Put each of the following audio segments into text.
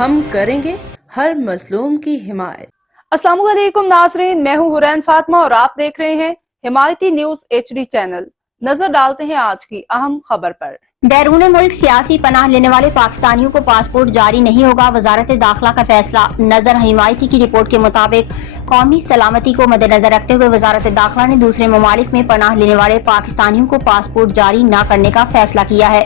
ہم کریں گے ہر مظلوم کی حمایت۔ السلام علیکم ناظرین، میں ہوں حورین فاطمہ اور آپ دیکھ رہے ہیں حمایتی نیوز HD چینل۔ نظر ڈالتے ہیں آج کی اہم خبر پر۔ بیرون ملک سیاسی پناہ لینے والے پاکستانیوں کو پاسپورٹ جاری نہیں ہوگا، وزارت داخلہ کا فیصلہ۔ نظر حمایتی کی رپورٹ کے مطابق قومی سلامتی کو مد نظر رکھتے ہوئے وزارت داخلہ نے دوسرے ممالک میں پناہ لینے والے پاکستانیوں کو پاسپورٹ جاری نہ کرنے کا فیصلہ کیا ہے۔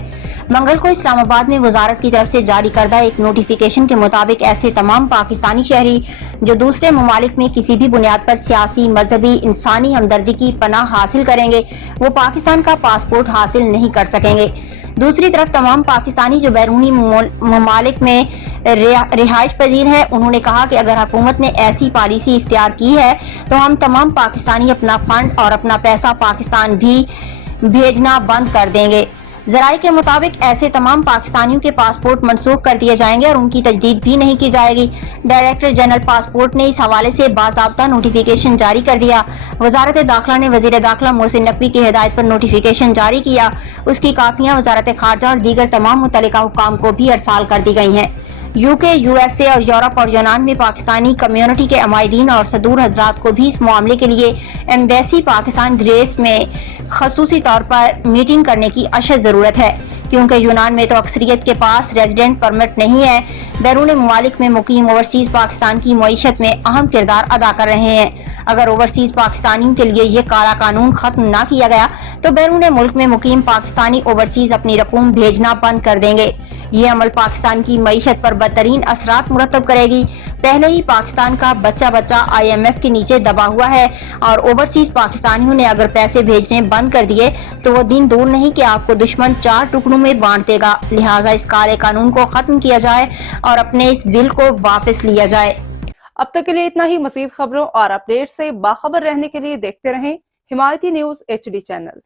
منگل کو اسلام آباد میں وزارت کی طرف سے جاری کردہ ایک نوٹیفیکیشن کے مطابق ایسے تمام پاکستانی شہری جو دوسرے ممالک میں کسی بھی بنیاد پر سیاسی، مذہبی، انسانی ہمدردی کی پناہ حاصل کریں گے، وہ پاکستان کا پاسپورٹ حاصل نہیں کر سکیں گے۔ دوسری طرف تمام پاکستانی جو بیرونی ممالک میں رہائش پذیر ہیں، انہوں نے کہا کہ اگر حکومت نے ایسی پالیسی اختیار کی ہے تو ہم تمام پاکستانی اپنا فنڈ اور اپنا پیسہ پاکستان بھی بھیجنا بند کر دیں گے۔ ذرائع کے مطابق ایسے تمام پاکستانیوں کے پاسپورٹ منسوخ کر دیے جائیں گے اور ان کی تجدید بھی نہیں کی جائے گی۔ ڈائریکٹر جنرل پاسپورٹ نے اس حوالے سے باضابطہ نوٹیفیکیشن جاری کر دیا۔ وزارت داخلہ نے وزیر داخلہ محسن نقوی کی ہدایت پر نوٹیفیکیشن جاری کیا۔ اس کی کاپیاں وزارت خارجہ اور دیگر تمام متعلقہ حکام کو بھی ارسال کر دی گئی ہیں۔ UK، USA اور یورپ اور یونان میں پاکستانی کمیونٹی کے عمائدین اور صدور حضرات کو بھی اس معاملے کے لیے ایمبیسی پاکستان گریس میں خصوصی طور پر میٹنگ کرنے کی اشد ضرورت ہے، کیونکہ یونان میں تو اکثریت کے پاس ریزیڈنٹ پرمٹ نہیں ہے۔ بیرون ممالک میں مقیم اوورسیز پاکستان کی معیشت میں اہم کردار ادا کر رہے ہیں۔ اگر اوورسیز پاکستانیوں کے لیے یہ کالا قانون ختم نہ کیا گیا تو بیرون ملک میں مقیم پاکستانی اوورسیز اپنی رقوم بھیجنا بند کر دیں گے۔ یہ عمل پاکستان کی معیشت پر بدترین اثرات مرتب کرے گی۔ پہلے ہی پاکستان کا بچہ IMF کے نیچے دبا ہوا ہے اور اوورسیز پاکستانیوں نے اگر پیسے بھیجنے بند کر دیے تو وہ دن دور نہیں کہ آپ کو دشمن 4 ٹکڑوں میں بانٹ دے گا۔ لہٰذا اس کالے قانون کو ختم کیا جائے اور اپنے اس بل کو واپس لیا جائے۔ اب تک کے لیے اتنا ہی۔ مزید خبروں اور اپڈیٹ سے باخبر رہنے کے لیے دیکھتے رہیں حمایتی نیوز HD چینل۔